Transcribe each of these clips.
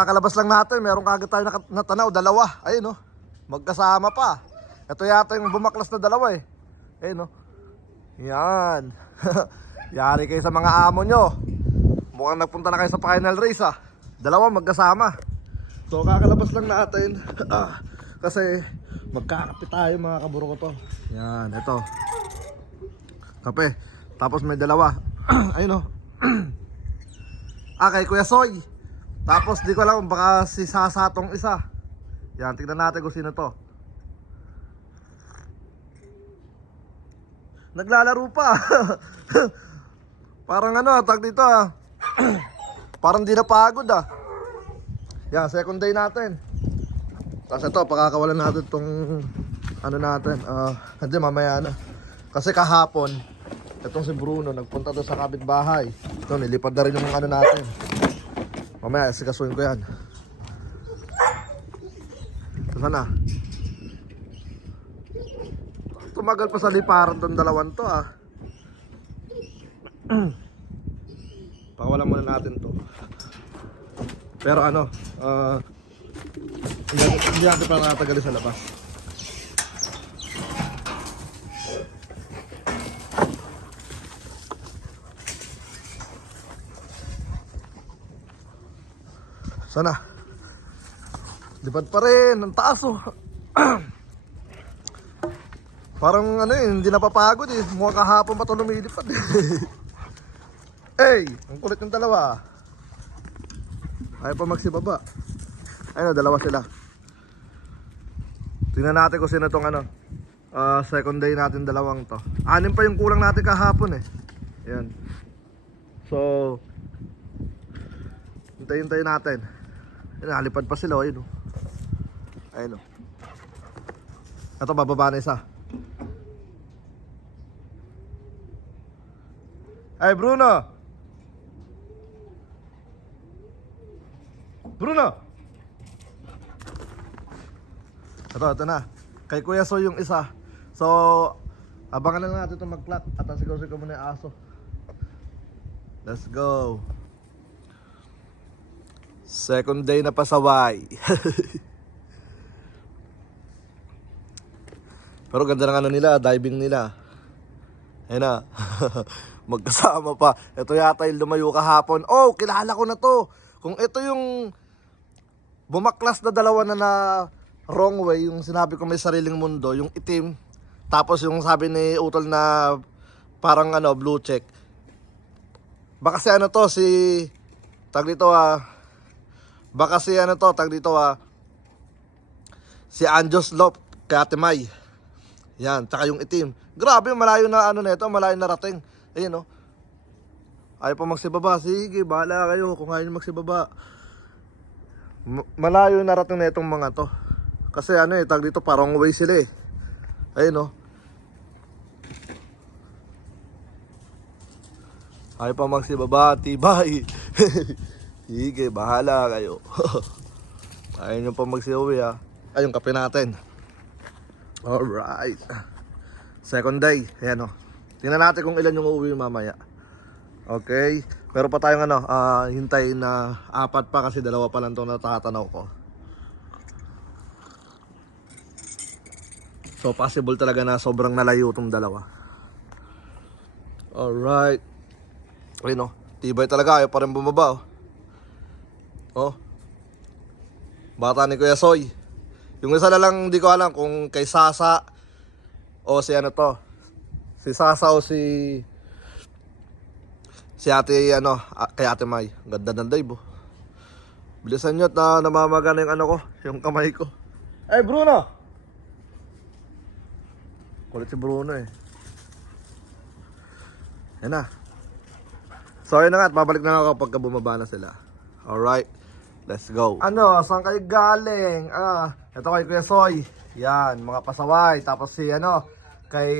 kakalabas lang natin, meron kagad tayo natanaw, dalawa. Ayun, no? Magkasama pa. Ito yata yung bumaklas na dalawa eh. Ayun, no? Yan. Yari kayo sa mga amo nyo. Mukhang nagpunta na kayo sa final race ah. Dalawa magkasama. So kakalabas lang natin. Kasi magkakape tayo mga kaburo ko to. Yan, ito. Kape. Tapos may dalawa. Ayun, no? Kay Kuya Soy. Tapos di ko alam baka si Sasa tong isa. Yan, tignan natin kung sino to. Naglalaro pa. Parang ano, tag dito ah. Parang di napagod ah. Yan, second day natin. Tapos ito, pakakawalan natin tong ano natin. Hindi, mamaya na. Kasi kahapon, itong si Bruno, nagpunta doon sa kapitbahay. Ito, nilipad na rin yung ano natin. Mamaya, sikasuin ko yan. Sana. Tumagal pa sa liparan tong dalawan to ah. Pakawalan muna natin to. Pero ano, hindi natin pa natagalis sa labas. Sana. Lipad pa rin, ang taas oh. Parang ano eh, hindi napapagod eh. Mukhang kahapon pa ito lumilipad eh. Hey, ang kulit ng dalawa. Ayaw pa magsibaba. Ayun, dalawa sila. Tingnan natin kung sino itong ano, second day natin dalawang to. 6 pa yung kulang natin kahapon eh. Ayan. So hintayin natin. Ayun, halipad pa sila. Ayun, ayun. Ito, bababa na isa. Ay, Bruno! Bruno! Ito na. Kay Kuya Soy yung isa. So, abangan na natin itong mag-clock. At sigaw-sigaw muna yung aso. Let's go. Second day na pasaway. Pero ganda ng ano nila, diving nila. Ayun na. Magkasama pa. Ito yata yung lumayo kahapon. Oh, kilala ko na to. Kung ito yung bumaklas na dalawa na wrong way, yung sinabi ko may sariling mundo, yung itim. Tapos yung sabi ni Utol na parang ano, blue check. Baka si ano to, si tag dito baka si ano to, tag dito si Anjos Lop kay Ate May. Yan, tsaka yung itim. Grabe, malayo na ano nito, malayo na rating. Ayun, no. Ayaw pa magsibaba. Sige, bahala kayo kung ayaw magsibaba. Malayo na rating na itong mga to. Kasi ano eh, tag dito parang way sila eh. Ayun, no. Ayaw pa magsibaba, tibay. Sige, bahala kayo. Ayaw nyo pa magsiuwi ha. Ay, yung kape natin. Alright. Second day. Ayan o. Tingnan natin kung ilan yung uuwi mamaya. Okay. Pero pa tayong ano, hintayin na 4 pa kasi 2 pa lang itong natatanaw ko. So possible talaga na sobrang nalayo itong dalawa. Alright. Ayun o. Tibay talaga. Ayaw pa rin bumaba oh. Bata ni Kuya Soy. Yung isa na lang hindi ko alam kung kay Sasa o si ano to. Si Sasa o si ate ano, kay Ate May. Ganda ng dive oh. Bilisan nyo at namamaga na yung ano ko, yung kamay ko. Ay Bruno! Kulit si Bruno eh. Yan na. So yun na nga at babalik na ako pagka bumaba na sila. Alright. Let's go. Ano, saan kayo galing? Ito kay Kuya Soy. Yan, mga pasaway. Tapos si ano, kay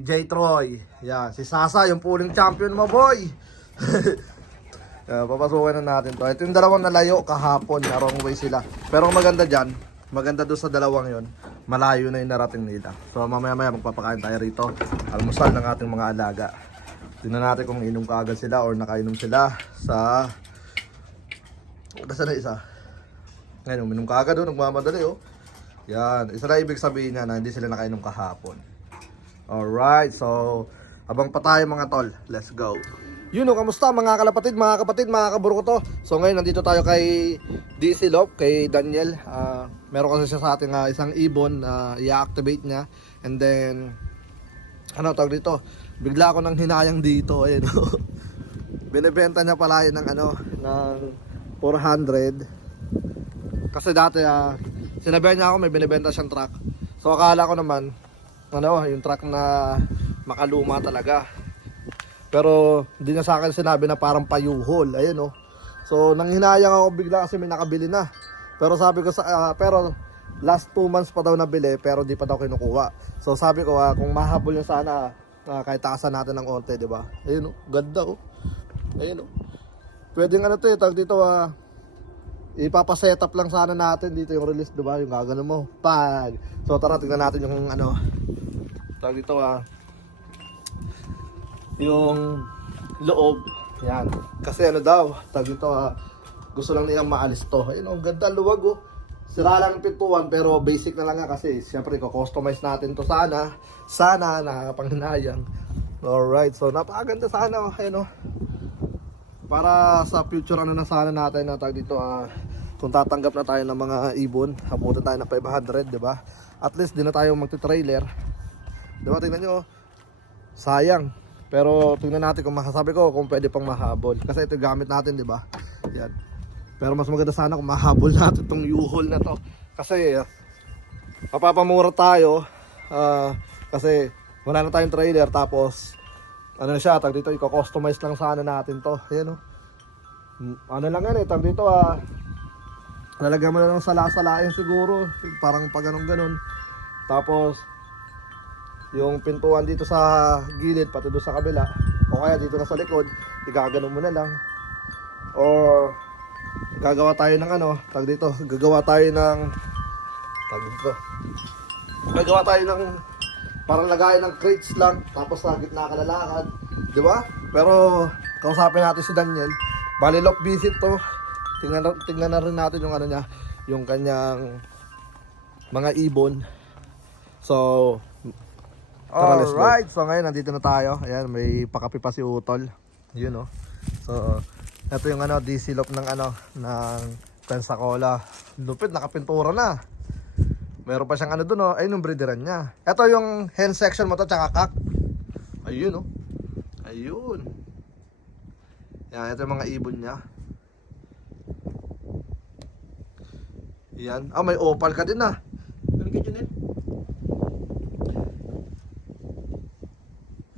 J. Troy. Yan, si Sasa, yung pooling champion mo, boy. Papasukin na natin to. Ito yung dalawang nalayo kahapon, na wrong way sila. Pero ang maganda dyan, maganda doon sa dalawang yon, malayo na yung narating nila. So mamaya-maya magpapakain tayo rito. Almusal ng ating mga alaga. Tingnan natin kung inom kaagad sila or nakainom sila sa... Kasi na isa. Ngayon, uminom ka agad, nagmamadali, oh. Yan, isa na ibig sabihin niya na hindi sila nakainom kahapon. Alright, so, abang pa tayo mga tol. Let's go. Yun, oh, kamusta mga kalapatid, mga kapatid, mga kaburo ko to. So ngayon, nandito tayo kay DC Lop, kay Daniel. Meron kasi siya sa ating isang ibon na i-activate niya. And then, ano tawag dito, bigla ako nang hinayang dito, ayun. Binibenta niya pala yun ng ng 400. Kasi dati sinabihan niya ako may binibenta siyang truck. So akala ko naman yung truck na makaluma talaga. Pero hindi niya sa akin sinabi na parang payuhol, ayun, oh. So nang hinayang ako bigla kasi may nakabili na. Pero sabi ko pero last 2 months pa daw nabili pero di pa daw kinukuha. So sabi ko kung mahabol niya sana kahit taasan natin ng onte, di ba? Ayun, oh, ganda, oh. Ayun, oh. Pwedeng tag dito ipapa-set up lang sana natin dito yung release, di ba? Yung gagano mo. Pag. So tara tingnan natin yung tag dito yung loob. Yan. Kasi daw, tag dito gusto lang nilang maalis to. Ayun, oh, ganda, luwag, oh. Sira lang yung pintuan pero basic na lang nga kasi siyempre ko-customize natin to sana nakakapanghinayang. Alright, so napakaganda sana, oh. Ayun, oh. Para sa future na sana natin na tag dito kung tatanggap na tayo ng mga ibon, habutin tayo ng 500, di ba? At least di na tayo magti-trailer. Di ba, tingnan nyo, oh. Sayang. Pero tingnan natin kung masasabi ko kung pwede pang mahabol. Kasi ito gamit natin, di ba? Yan. Pero mas maganda sana kung mahabol natin itong U-haul na to. Kasi mapapamura tayo. Kasi wala na tayong trailer. Tapos na siya, tag dito, i-customize lang sana natin to. Ayan, oh. Ano lang yan, tag dito lalagyan mo na ng sala-salain siguro. Parang pag ganun. Tapos yung pintuan dito sa gilid, pati doon sa kabila, o kaya dito na sa likod, igaganon mo na lang. Or gagawa tayo ng gagawa tayo ng parang lagayan ng crates lang, tapos sa gitna ka lalakad, di ba? Pero kausapin natin si Daniel. Bali lock visit to. Tingnan na rin natin yung niya, yung kanyang mga ibon. So alright, so ngayon nandito na tayo. Ayan, may pakapi pa si Utol. Yun, oh. So ito yung DC Lop ng ng Pensacola. Lupit, nakapintura na. Meron pa siyang doon, oh. Ayun yung breederan niya. Ito yung hen section mo to, tsaka kak. Ayun, oh. Ayun. Yan, ito yung mga ibon niya. Yan. May opal ka din,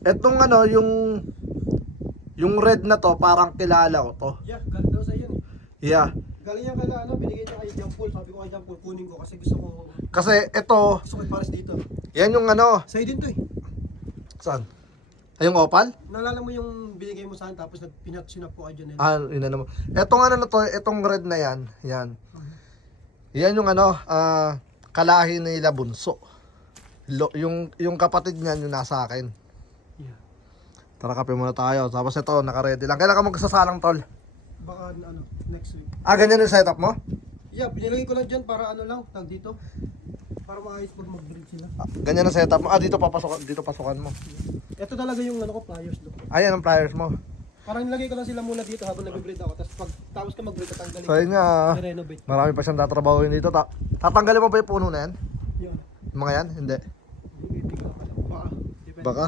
Etong yung red na to, parang kilala ko to. Yeah, galing daw sa iyo. Yeah. Galing yan kala binigay niya kay John Paul. Sabi ko kay John Paul, kunin ko kasi gusto ko ipares dito. Yan yung Sa'yo din to eh. Saan? Ay, yung opal? Naalala mo yung binigay mo sa akin tapos sinap ko kay John. Yun na naman. Etong na to, etong red na yan. Yan. Yan yung kalahi nila bunso. Yung kapatid niyan yung nasa akin. Yeah. Tara, kape muna tayo. Tapos ito, naka-ready lang. Kailan ka magsasalang, tol? Baka next week. Ganyan yung setup mo? Yeah, pinilagay ko lang dyan para tag dito. Para maayos pag mag-breed sila. Ganyan ang setup mo. Dito pasukan mo. Ito talaga yung pliers do. Ayan ang pliers mo. Parang nilagay ko lang sila muna dito habang nag-breed ako. Tapos ka mag-breed, tatanggalin ko. So yun nga, I-renovate. marami pa siyang tatrabahuin dito. Tatanggalin mo ba yung puno na yan? Yun. Yung mga yan? Hindi. Hindi ko baka. Depende. Baka.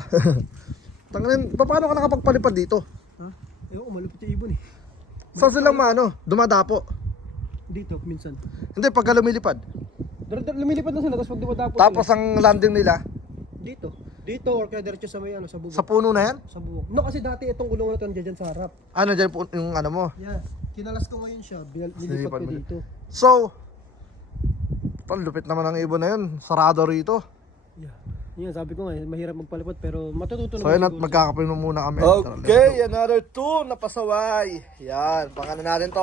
Tanggalin, paano ka nakapagpalipad dito? Ha? Ayoko, malupit yung ibon eh. Saan silang dumadapo? Dito, minsan. Hindi, pagka lumilipad. Lumilipad na sila, tapos pag dumadapo Tapos sila. ang landing nila? Dito or kaya diretso sa may sa bubong. Sa puno na yan? Sa bubong. No, kasi dati itong gulungan na ito dyan sa harap. Dyan yung mo? Yeah. Kinalas ko ngayon siya, nilipat Sinilipat ko mo dito. So, lupit naman ang ibon na yun. Sarado rito. Yeah. Yan, sabi ko nga, mahirap magpalipad pero matututo So naman yun, at siguro. magkakape muna kami. Okay, another 2 na pasaway. Yan, pangalan natin to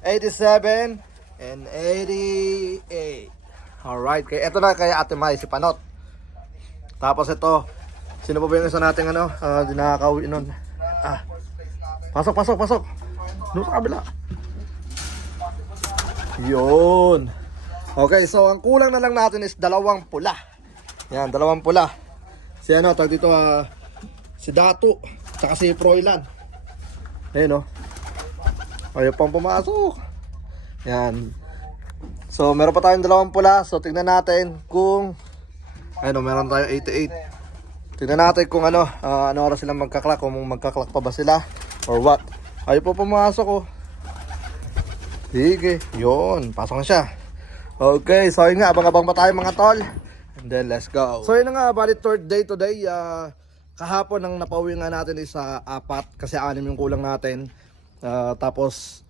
87 and 88. Alright, ito na kay Ate Mai, si Panot. Tapos ito, sino pa ba yung isa nating dinakauwi nun? Pasok. Doon sa kabila. Yun. Okay, so ang kulang na lang natin is 2 pula. Yan, 2 pula. Si ano, tag dito si Dato, tsaka si Froilan. Ayun, oh. Ayaw pang pumasok. Yan. So, meron pa tayong 2 pula. So, tingnan natin kung ayun, oh, meron tayong 88. Tingnan natin kung ano oras sila magkaklak, kung magkaklak pa ba sila or what. Ayaw pa pumasok, oh. Sige, yun, pasok na siya. Okay, so yun nga, abang-abang pa tayo mga tol. And then let's go. So yun na nga, bali 3rd day today. Kahapon ang napauwi nga natin is 4 kasi 6 yung kulang natin. Tapos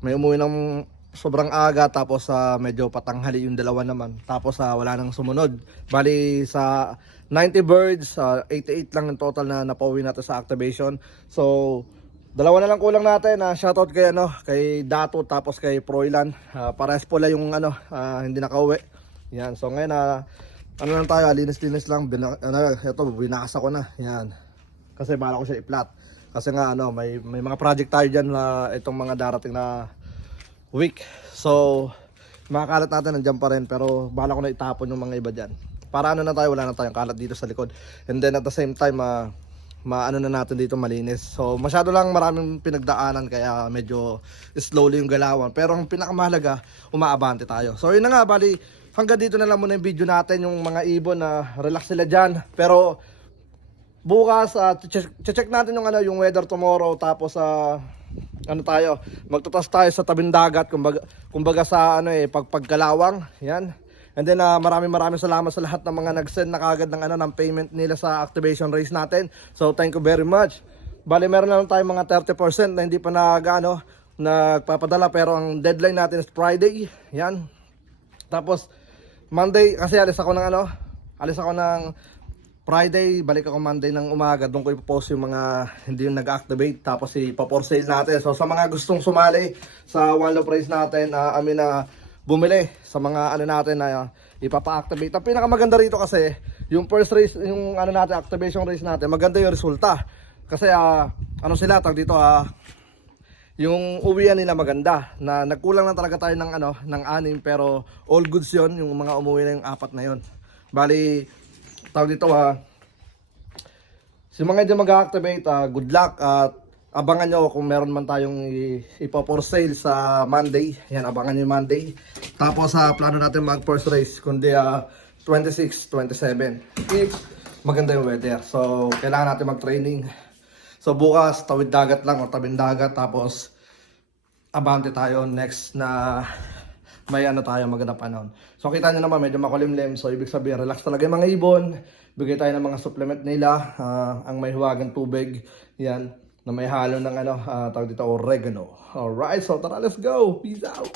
may umuwi ng sobrang aga, tapos medyo patanghali yung 2 naman. Tapos wala nang sumunod. Bali sa 90 birds, 88 lang yung total na napauwi natin sa activation. So 2 na lang kulang natin. Shoutout kay kay Dato tapos kay Froilan. Parehas pula yung hindi nakauwi. Yan. So ngayon ano lang tayo, linis-linis lang. Ito binasa ko na. Yan. Kasi bala ko siya i-flat. Kasi nga may mga project tayo diyan na itong mga darating na week. So makakalat natin nandiyan pa rin, pero bala ko na itapon yung mga iba diyan. Para na tayo, wala na tayong kalat dito sa likod. And then at the same time maano na natin dito malinis. So masyado lang maraming pinagdaanan kaya medyo slowly yung galawan. Pero ang pinakamahalaga, umaabante tayo. So yun na nga, bali hanggang dito na lang muna yung video natin. Yung mga ibon na relax sila dyan. Pero bukas check natin yung weather tomorrow. Tapos tayo, magtutas tayo sa tabing dagat. Kumbaga sa paggalawang. Yan. And then maraming salamat sa lahat ng mga nag-send na kagad ng payment nila sa activation race natin. So thank you very much. Bali meron na lang tayong mga 30% na hindi pa nagpapadala, pero ang deadline natin is Friday. Yan. Tapos Monday kasi alis ako ng Friday, balik ako Monday ng umaga. Doon ko ipopost yung mga hindi yung nag-activate. Tapos ipa-for sale natin. So sa mga gustong sumali sa One Love Race natin, bumili sa mga natin na ipapa-activate. Ang pinakamaganda rito kasi yung first race, yung activation race natin, maganda yung resulta. Kasi sila tag dito yung uwian nila maganda. Na nagkulang lang talaga tayo ng 6, pero all goods yon yung mga umuwi na yung 4 na yon. Bali tawag dito si mga hindi mag-activate, good luck at abangan nyo kung meron man tayong ipa-for sale sa Monday. Yan, abangan nyo yung Monday. Tapos plano natin mag-first race kundi 26, 27 if maganda yung weather. So kailangan natin mag-training. So bukas tawid dagat lang o tabing dagat, tapos abante tayo next na may maganda panahon. So kita nyo naman medyo makulimlim, so ibig sabihin relax talaga yung mga ibon. Bigay tayo ng mga supplement nila, ang may huwagang tubig, yan, na may halo ng tawag dito oregano. Alright, so tara, let's go. Peace out.